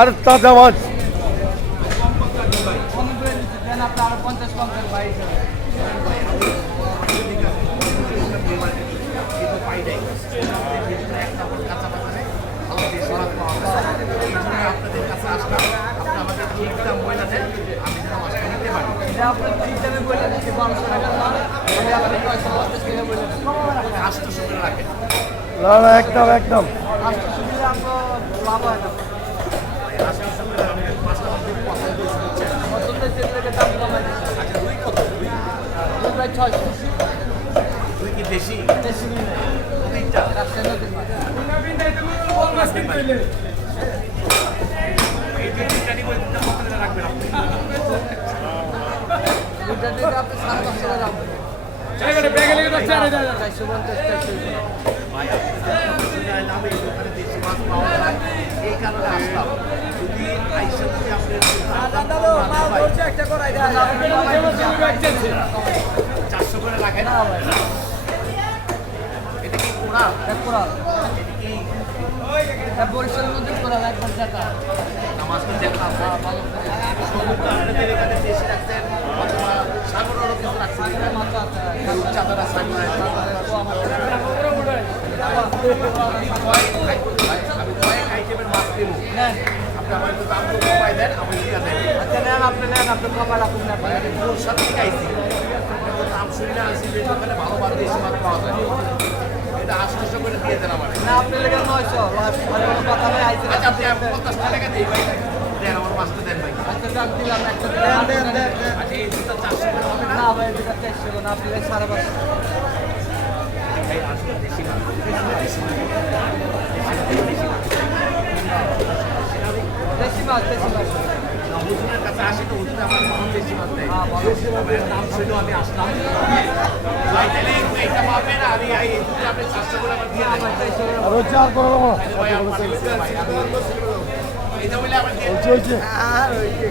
আর তাজা মাছ আপনার 50-50 ভাই আপনাদের কাছে আসলাম, আপনি আমাদের ঠিক দাম বলে দেন, আমি যেন মাছটা নিতে পারি। এটা আপনার ঠিক দামে বলে দিচ্ছি 1200 টাকা দাম, আমি আপনার 950 টাকা বলে দিচ্ছি। 800 করে রাখেন। না না একদম একদম 800 দিলে আপনার লাভ হয় না। 800 করে আমি মাছটা আমাদের পছন্দ হচ্ছে। পছন্দের সেগুলোকে দাম কমাই দিচ্ছি। আচ্ছা, রুই কত? রুই প্রায় 600 রুই কি দেশি? দেশি মিলে তিনটা রাজশাহী নদীর মাছ। এই যে তিনটা করে তিনটা কত করে রাখবেন আপনি? দুইটা দিলে আপনি 550 টাকা দাম। 450 ভাই, আপনাদের নামে এখানে দেশি মাছ পাওয়া যায়, এই কারণে আসলাম। যদি আইসা যদি আপনি 400 করে রাখেন, এটা কি কোনা? এটা কি বরিশালের মধ্যে করা একবার টাকা মাছটা দেখলাম ভালো করে সমুদ্র আপনাদের এখানে দেশি রাখছেন অথবা সাগরেরও কিছু রাখছেন, মাছ আছে চাঁদারা সাগর আমি কয়েক আইটেমের মাছ দেবো, নেন আপনি আমার একটু দাম কমাই দেন, আমি দিয়ে দেন। আচ্ছা নেন আপনি কমাই রাখুন না ভাই, আমি তোর সাথে খাইছি, আপনার দাম শুনে আসি যে ওখানে ভালো ভালো দেশি মাছ পাওয়া যায়, এটা 800 করে দিয়ে দেন আমার। না আপনি লেগে 900 লাস্ট মানে কোনো কথা নেই আইছে আচ্ছা, আপনি 50 টাকা দিই ভাই, দেন আমার মাছটা দেন ভাই। আচ্ছা দাম দিলাম একটা দেন আচ্ছা, এই দুটো 400 করে হবে না? না ভাই এটা 400 না আপনি 550 ভাই, আসলে দেশি মাছ দেশি মাছ হুজুরের কাছে আসি তো হুজুর আমার মন দেশি মাছ দেয়, হ্যাঁ ভালো আমার নাম শুনেও আমি আসলাম। ভাই, তাহলে এইটা পাবেন, আমি এই দুটো আপনি 400 করে আমার দিয়ে দেন। আমার 400 আর চার করে দেবো ভাই, আর পাঠাইছি ভাই, এটা বলে আবার দিয়ে চলছে আর ওই যে